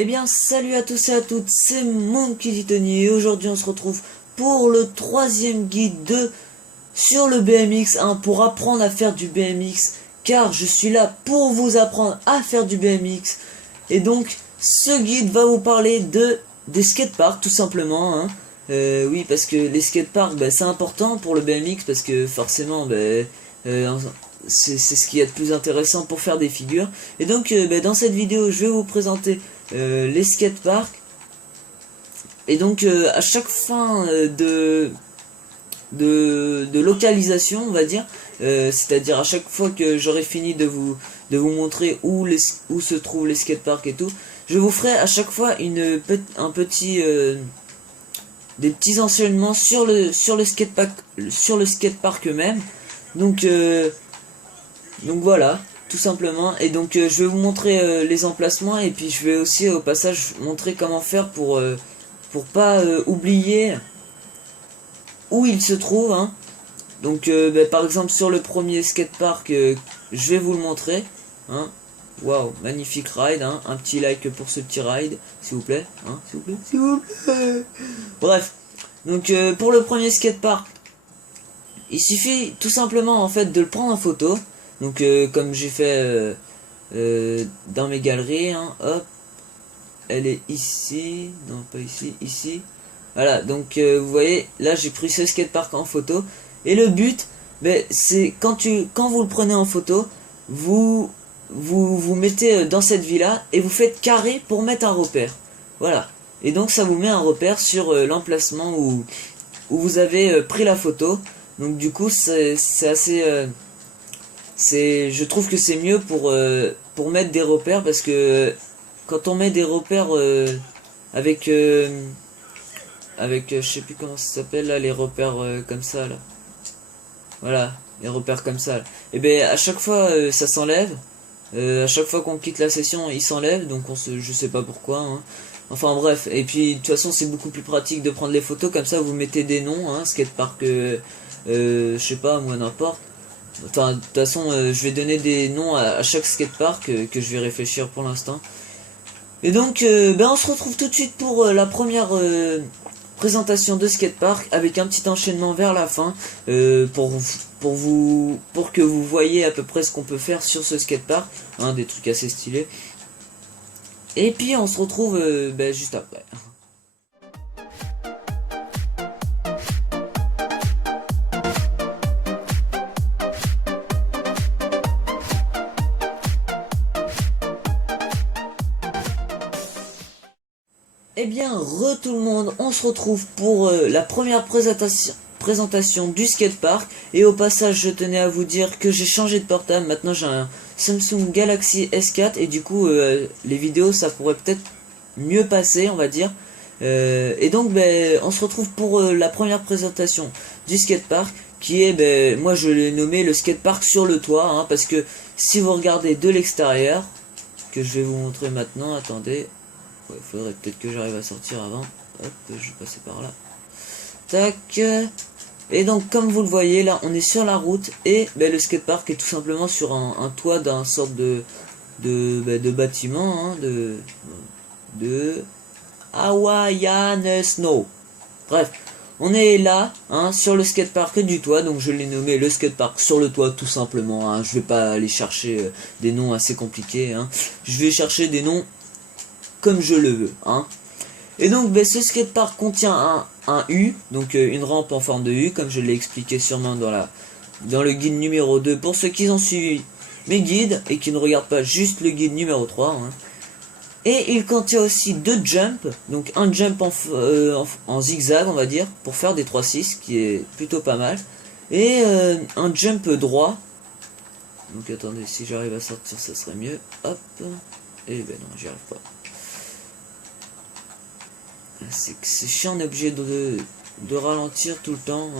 Eh bien, salut à tous et à toutes, c'est Monkey Tony et aujourd'hui on se retrouve pour le troisième guide sur le BMX, pour apprendre à faire du BMX, car je suis là pour vous apprendre à faire du BMX. Et donc, ce guide va vous parler des skateparks, tout simplement. Oui, parce que les skateparks, c'est important pour le BMX, parce que forcément, c'est ce qu'il y a de plus intéressant pour faire des figures. Et donc, dans cette vidéo, je vais vous présenter les skateparks. Et donc, à chaque fin de localisation, on va dire, c'est-à-dire à chaque fois que j'aurai fini de vous montrer où se trouvent les skateparks et tout, je vous ferai à chaque fois des petits enseignements sur le skatepark même. Donc voilà, tout simplement. Et donc je vais vous montrer les emplacements, et puis je vais aussi au passage montrer comment faire pour pas oublier où il se trouve. Donc par exemple sur le premier skatepark, je vais vous le montrer. Waouh, magnifique ride, un petit like pour ce petit ride, s'il vous plaît, s'il vous plaît. Bref, donc pour le premier skatepark, il suffit tout simplement en fait de le prendre en photo. Donc comme j'ai fait dans mes galeries, hop, elle est ici, non pas ici, ici. Voilà, donc vous voyez, là j'ai pris ce skatepark en photo. Et le but, c'est quand vous le prenez en photo, vous mettez dans cette vue-là et vous faites carré pour mettre un repère. Voilà. Et donc ça vous met un repère sur l'emplacement où vous avez pris la photo. Donc du coup c'est assez... je trouve que c'est mieux pour mettre des repères, parce que quand on met des repères avec je sais plus comment ça s'appelle là, les repères comme ça là. Voilà, les repères comme ça là. Et à chaque fois ça s'enlève. À chaque fois qu'on quitte la session, il s'enlève, donc je sais pas pourquoi. Enfin bref, et puis de toute façon c'est beaucoup plus pratique de prendre les photos comme ça. Vous mettez des noms, skatepark, je sais pas moi, n'importe. Enfin, de toute façon, je vais donner des noms à chaque skatepark que je vais réfléchir pour l'instant. Et donc, on se retrouve tout de suite pour la première présentation de skatepark, avec un petit enchaînement vers la fin, pour que vous voyez à peu près ce qu'on peut faire sur ce skatepark, des trucs assez stylés. Et puis on se retrouve juste après. Eh bien, tout le monde, on se retrouve pour la première présentation du skatepark. Et au passage, je tenais à vous dire que j'ai changé de portable. Maintenant, j'ai un Samsung Galaxy S4, et du coup, les vidéos, ça pourrait peut-être mieux passer, on va dire. Et donc, on se retrouve pour la première présentation du skatepark, qui est, moi je l'ai nommé le skatepark sur le toit, parce que si vous regardez de l'extérieur, que je vais vous montrer maintenant, attendez. Il faudrait peut-être que j'arrive à sortir avant. Hop, je vais passer par là. Tac. Et donc, comme vous le voyez, là, on est sur la route. Et le skatepark est tout simplement sur un toit d'un sorte de bâtiment. De Hawaiian Snow. Bref, on est là, sur le skatepark du toit. Donc, je l'ai nommé le skatepark sur le toit, tout simplement. Je vais pas aller chercher des noms assez compliqués. Je vais chercher des noms comme je le veux. Et donc ce skatepark contient un U, donc une rampe en forme de U, comme je l'ai expliqué sûrement dans le guide numéro 2 pour ceux qui ont suivi mes guides et qui ne regardent pas juste le guide numéro 3. Et il contient aussi 2 jumps, donc un jump en zigzag, on va dire, pour faire des 3-6, qui est plutôt pas mal, et un jump droit. Donc attendez, si j'arrive à sortir ça serait mieux. Hop. Et non, j'y arrive pas. C'est chiant, on est obligé de ralentir tout le temps.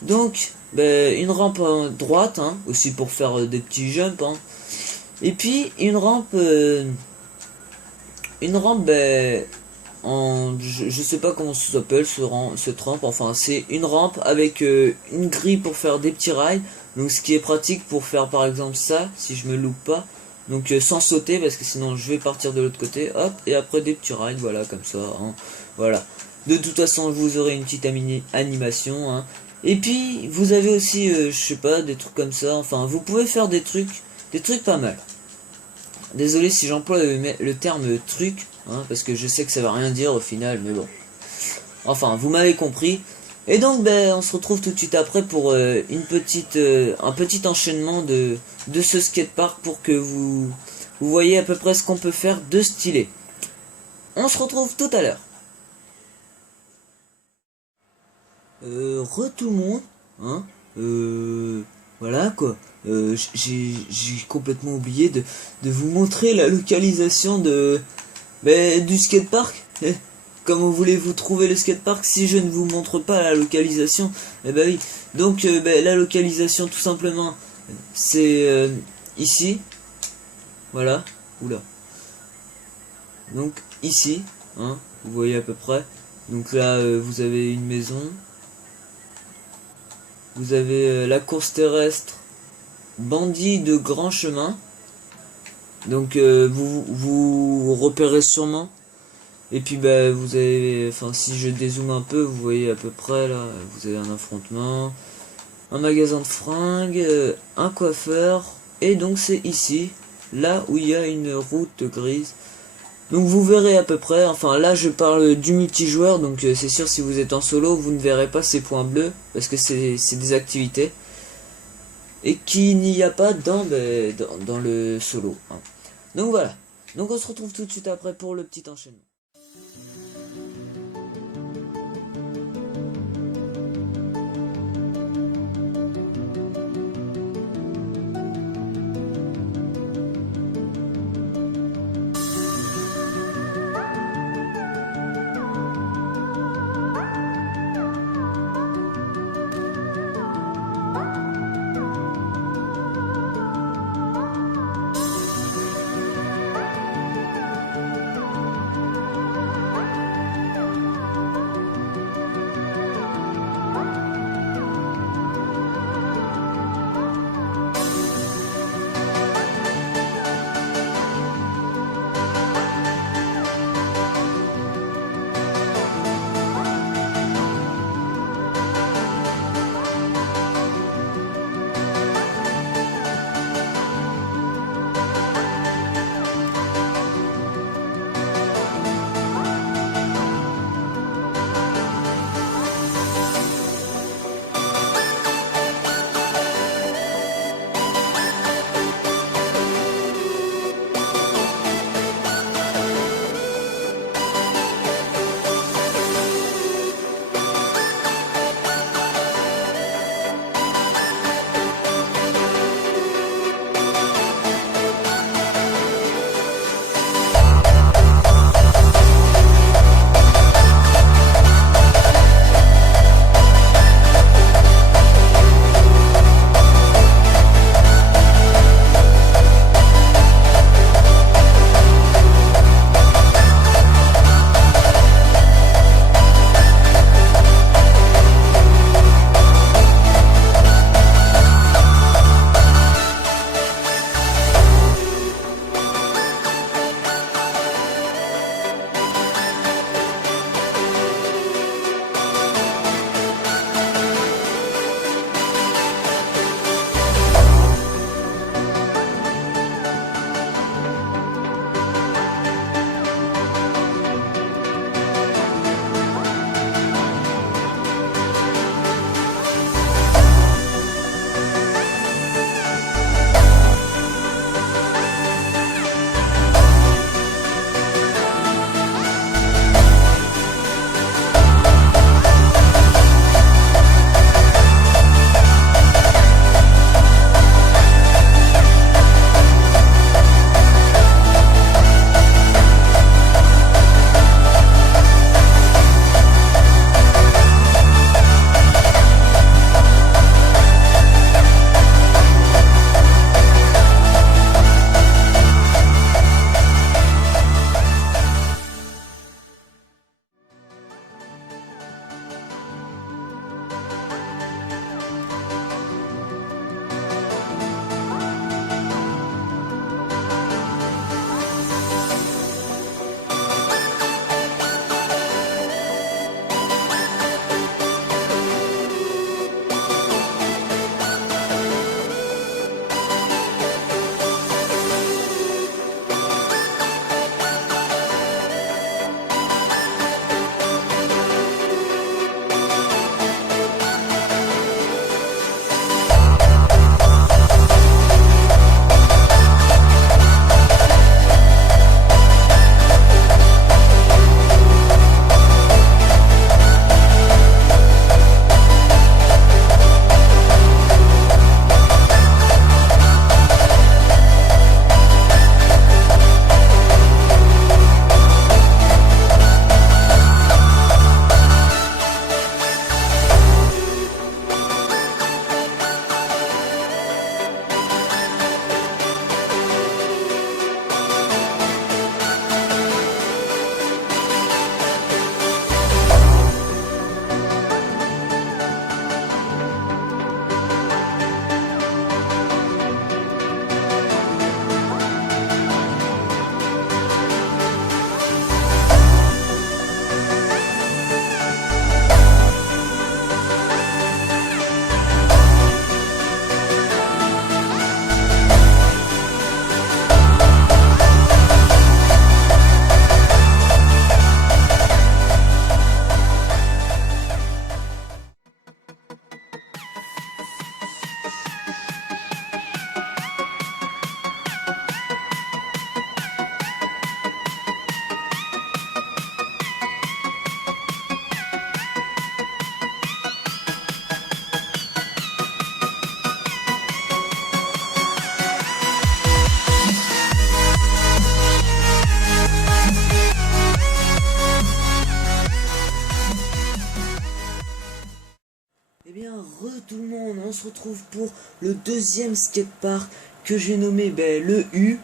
Donc une rampe droite, aussi pour faire des petits jumps, et puis une rampe je sais pas comment ça s'appelle cette rampe. Enfin, c'est une rampe avec une grille pour faire des petits rails, donc ce qui est pratique pour faire par exemple ça, si je me loupe pas. Donc sans sauter parce que sinon je vais partir de l'autre côté. Hop, et après des petits rides, voilà, comme ça. Hein, voilà. De toute façon, vous aurez une petite animation. Hein. Et puis, vous avez aussi, je sais pas, des trucs comme ça. Enfin, vous pouvez faire des trucs pas mal. Désolé si j'emploie le terme truc, hein, parce que je sais que ça va rien dire au final, mais bon. Enfin, vous m'avez compris. Et donc, ben, on se retrouve tout de suite après pour un petit enchaînement de ce skatepark pour que vous voyez à peu près ce qu'on peut faire de stylé. On se retrouve tout à l'heure. Tout le monde, hein, voilà quoi. J'ai complètement oublié de vous montrer la localisation du skatepark. Comment voulez-vous trouver le skatepark si je ne vous montre pas la localisation? Eh ben oui. Donc la localisation tout simplement, c'est ici. Voilà. Oula. Donc ici, hein, vous voyez à peu près. Donc là, vous avez une maison. Vous avez la course terrestre Bandit de Grand Chemin. Donc vous repérez sûrement. Et puis bah vous avez, enfin si je dézoome un peu, vous voyez à peu près là, vous avez un affrontement, un magasin de fringues, un coiffeur, et donc c'est ici, là où il y a une route grise. Donc vous verrez à peu près, enfin là je parle du multijoueur, donc c'est sûr si vous êtes en solo, vous ne verrez pas ces points bleus, parce que c'est des activités, et qu'il n'y a pas dans le solo. Hein. Donc voilà, donc on se retrouve tout de suite après pour le petit enchaînement. bien, tout le monde, on se retrouve pour le deuxième skatepark que j'ai nommé le U.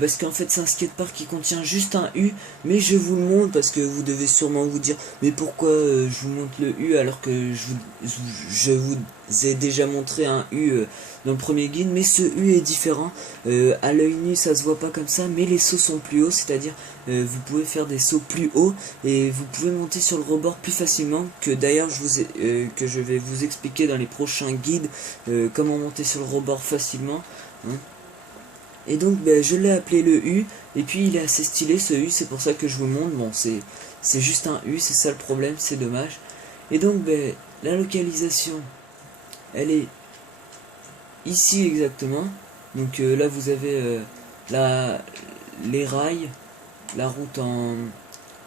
Parce qu'en fait c'est un skatepark qui contient juste un U, mais je vous le montre parce que vous devez sûrement vous dire mais pourquoi je vous montre le U alors que je vous ai déjà montré un U dans le premier guide. Mais ce U est différent, à l'œil nu ça se voit pas comme ça, mais les sauts sont plus hauts, c'est à dire vous pouvez faire des sauts plus hauts et vous pouvez monter sur le rebord plus facilement, que d'ailleurs que je vais vous expliquer dans les prochains guides comment monter sur le rebord facilement, hein. Et donc je l'ai appelé le U, et puis il est assez stylé ce U, c'est pour ça que je vous montre. Bon, c'est juste un U, c'est ça le problème, c'est dommage. Et donc la localisation, elle est ici exactement. Donc là vous avez les rails, la route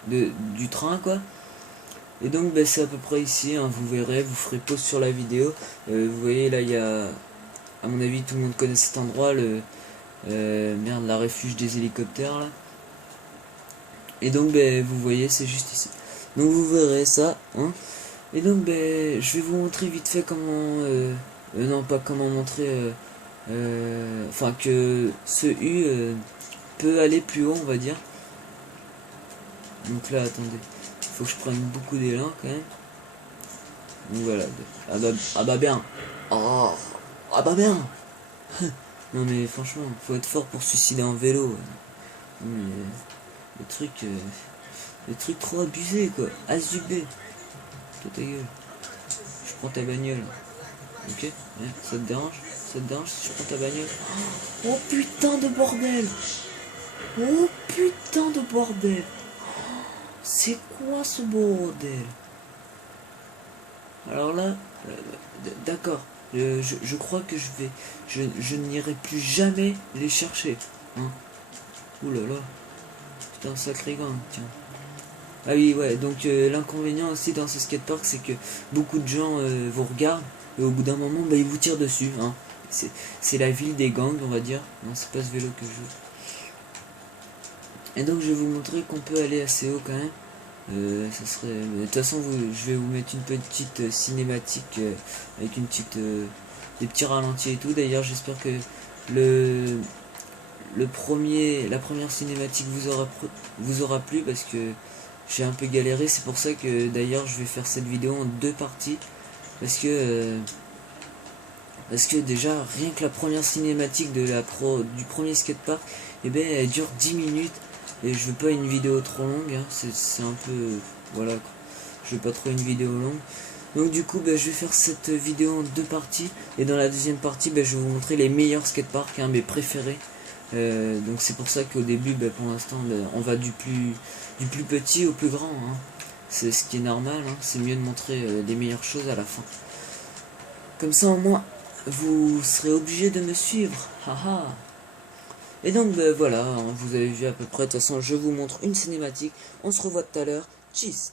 du train quoi. Et donc c'est à peu près ici, hein, vous verrez, vous ferez pause sur la vidéo. Vous voyez là il y a, à mon avis tout le monde connaît cet endroit, merde, la refuge des hélicoptères là. Et donc vous voyez c'est juste ici. Donc vous verrez ça, hein. Et donc je vais vous montrer vite fait comment non pas comment montrer enfin que ce U peut aller plus haut on va dire. Donc là attendez, il faut que je prenne beaucoup d'élan quand même. Donc voilà, ah bah bien. Oh, ah bah bien. Non mais franchement, faut être fort pour se suicider en vélo. Mais, le truc trop abusé quoi. Azubé. Toi ta gueule. Je prends ta bagnole. Ok, ouais, ça te dérange? Ça te dérange si je prends ta bagnole? Oh putain de bordel. Oh putain de bordel. C'est quoi ce bordel? Alors là, d'accord. Je crois que je n'irai plus jamais les chercher. Hein. Ouh là là. Putain, sacré gang, tiens. Ah oui, ouais, donc l'inconvénient aussi dans ce skatepark, c'est que beaucoup de gens vous regardent et au bout d'un moment, ils vous tirent dessus. Hein. C'est la ville des gangs, on va dire. Non, c'est pas ce vélo que je veux. Et donc, je vais vous montrer qu'on peut aller assez haut quand même. Ça serait... De toute façon, je vais vous mettre une petite cinématique avec une petite... des petits ralentis et tout. D'ailleurs, j'espère que la première cinématique vous aura plu parce que j'ai un peu galéré. C'est pour ça que d'ailleurs je vais faire cette vidéo en deux parties parce que déjà rien que la première cinématique du premier skatepark, elle dure 10 minutes et je veux pas une vidéo trop longue, hein. C'est un peu voilà quoi. Je veux pas trop une vidéo longue. Donc du coup je vais faire cette vidéo en deux parties et dans la deuxième partie je vais vous montrer les meilleurs skateparks, hein, mes préférés. Donc c'est pour ça qu'au début pour l'instant on va du plus petit au plus grand, hein. C'est ce qui est normal, hein. C'est mieux de montrer les meilleures choses à la fin. Comme ça au moins vous serez obligé de me suivre. Haha. Et donc voilà, hein, vous avez vu à peu près. De toute façon je vous montre une cinématique. On se revoit tout à l'heure. Tchuss.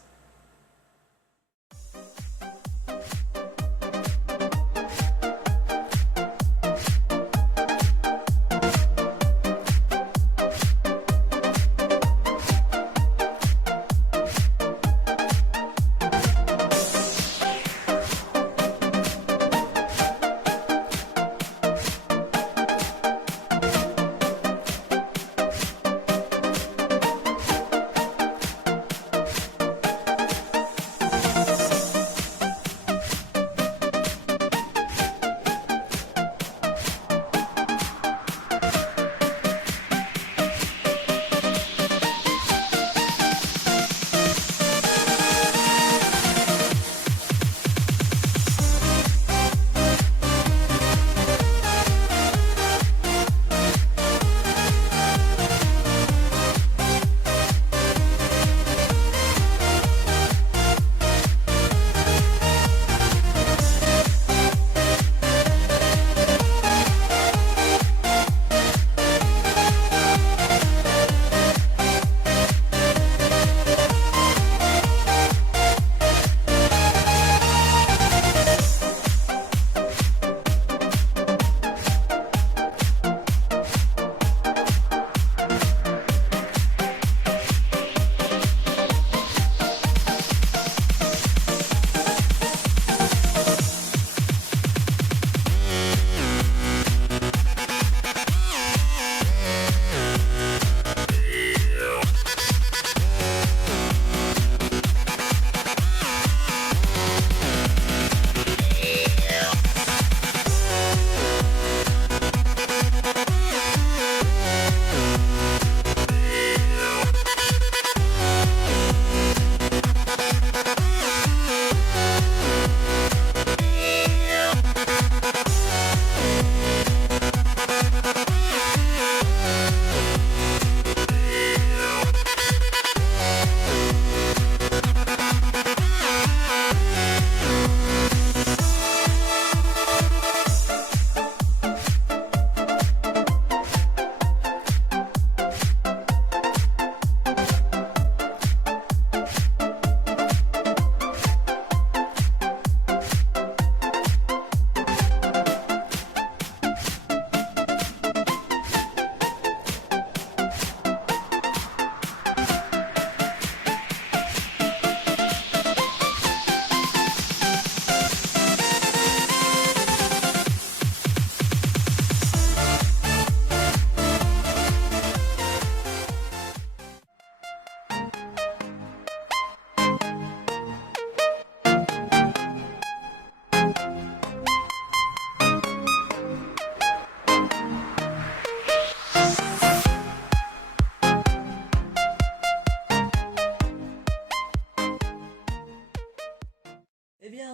bien,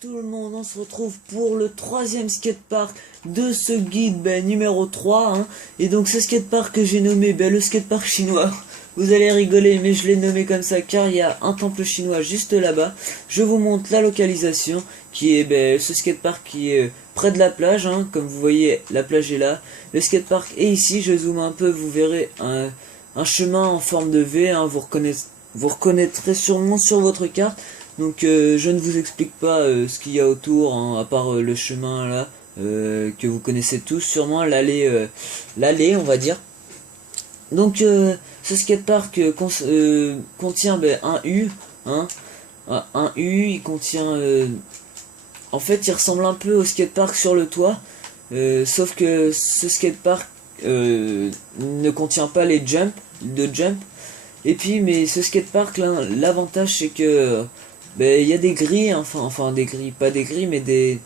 tout le monde, on se retrouve pour le 3e skatepark de ce guide numéro 3. Hein. Et donc ce skatepark que j'ai nommé le skatepark chinois. Vous allez rigoler, mais je l'ai nommé comme ça car il y a un temple chinois juste là-bas. Je vous montre la localisation qui est ce skatepark qui est près de la plage. Hein. Comme vous voyez, la plage est là. Le skatepark est ici, je zoome un peu, vous verrez un chemin en forme de V. Hein. Vous reconnaîtrez sûrement sur votre carte. Donc je ne vous explique pas ce qu'il y a autour, hein, à part le chemin là, que vous connaissez tous sûrement, l'allée on va dire. Donc ce skatepark contient un U, hein, un U, il contient... en fait il ressemble un peu au skatepark sur le toit, sauf que ce skatepark ne contient pas les jump. Et puis mais ce skatepark là, l'avantage c'est que il y a des grilles, enfin des grilles, pas des grilles mais des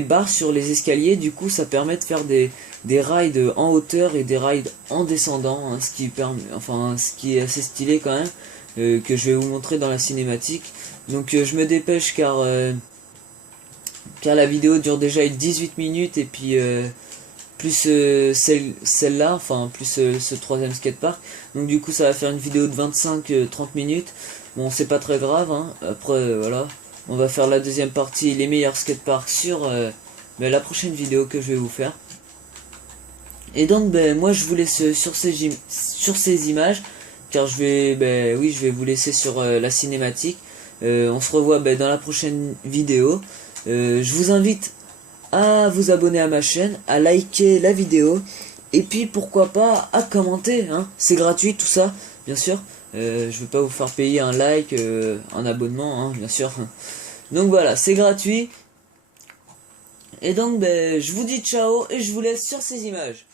barres sur les escaliers. Du coup ça permet de faire des rides en hauteur et des rides en descendant, hein, ce qui est assez stylé quand même, que je vais vous montrer dans la cinématique. Donc je me dépêche car la vidéo dure déjà 18 minutes et puis plus celle-là, enfin plus ce 3e skatepark. Donc du coup ça va faire une vidéo de 25-30 minutes. Bon, c'est pas très grave, hein. Après voilà, on va faire la deuxième partie, les meilleurs skateparks sur la prochaine vidéo que je vais vous faire. Et donc moi je vous laisse sur ces images, car je vais vous laisser sur la cinématique. On se revoit dans la prochaine vidéo. Je vous invite à vous abonner à ma chaîne, à liker la vidéo, et puis pourquoi pas à commenter, hein. C'est gratuit tout ça, bien sûr. Je vais pas vous faire payer un like, un abonnement, hein, bien sûr. Donc voilà, c'est gratuit. Et donc je vous dis ciao et je vous laisse sur ces images.